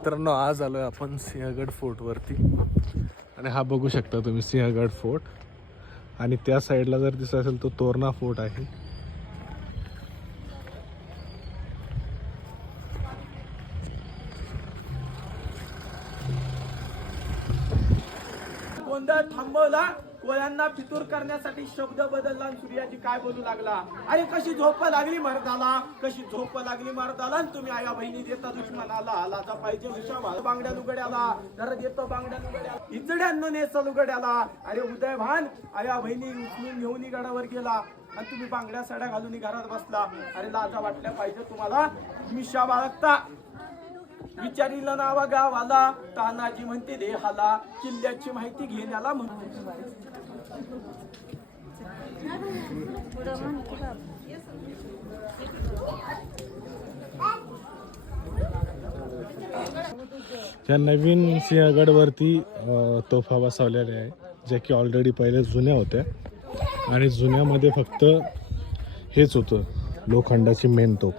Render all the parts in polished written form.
मित्रांनो आज आलोय आपण सिंहगड फोर्ट वरती आणि हा बघू शकता तुम्ही सिंहगड फोर्ट आणि त्या साईडला जर दिसत असेल तो तोरणा फोर्ट आहे. गोंधळ थांबवला, कोळ्यांना फितूर करण्यासाठी शब्द बदलला आणि सूर्याजी काय बोलू लागला, अरे कशी झोप लागली मर्दाला, कशी झोप लागली मर्दाला, आणि तुम्ही आया बहिणी देता दुश्मनाला, लाचा पाहिजे विषा बांगड्या लुगड्याला, जरा देतो बांगड्या लुगड्या इजड्यांनो नेसा लुगड्याला, अरे उदय भान आया बहिणी उचलून घेऊन गडावर गेला आणि तुम्ही बांगड्या साड्या घालून घरात बसला, अरे लाजा वाटल्या पाहिजे तुम्हाला, मिशा बाळगता विचारीला नावा गावाला, तानाजी म्हणते देहाला, किल्ल्याची माहिती घेण्याला म्हणते. या नवीन सिंहगडवरती तोफा बसवलेल्या आहे ज्या की ऑलरेडी पहिले जुन्या होत्या आणि जुन्यामध्ये फक्त हेच होतं लोखंडाची मेन तोफ.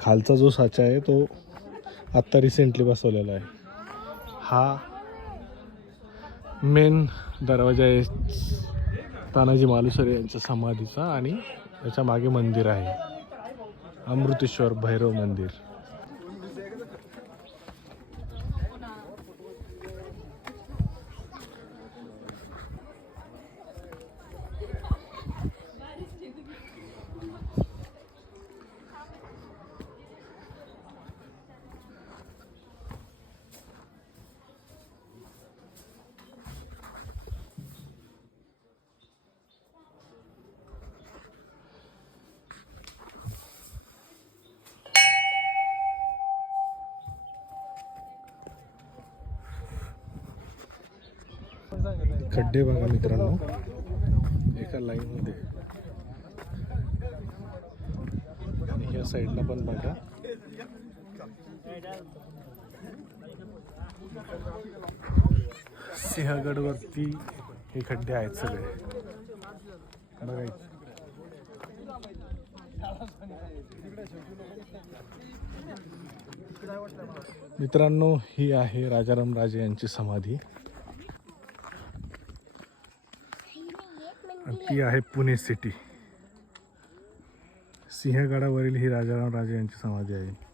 खालचा जो साचा आहे तो आत्ता रिसेंटली बसवलेला आहे. हा मेन दरवाजा आहे तानाजी मालुसरे यांच्या समाधीचा आणि त्याच्या मागे मंदिर आहे अमृतेश्वर भैरव मंदिर. खड्डे बघा मित्रांनो एका लाईन मध्ये आणि ह्या साईडला पण बघा. सिंहगड वरती हे खड्डे आहेत सगळे बघायचे. मित्रांनो ही आहे राजाराम राजे यांची समाधी. ती आहे पुणे सिटी. सिंहगडावरील ही राजाराम राजे यांची समाधी आहे.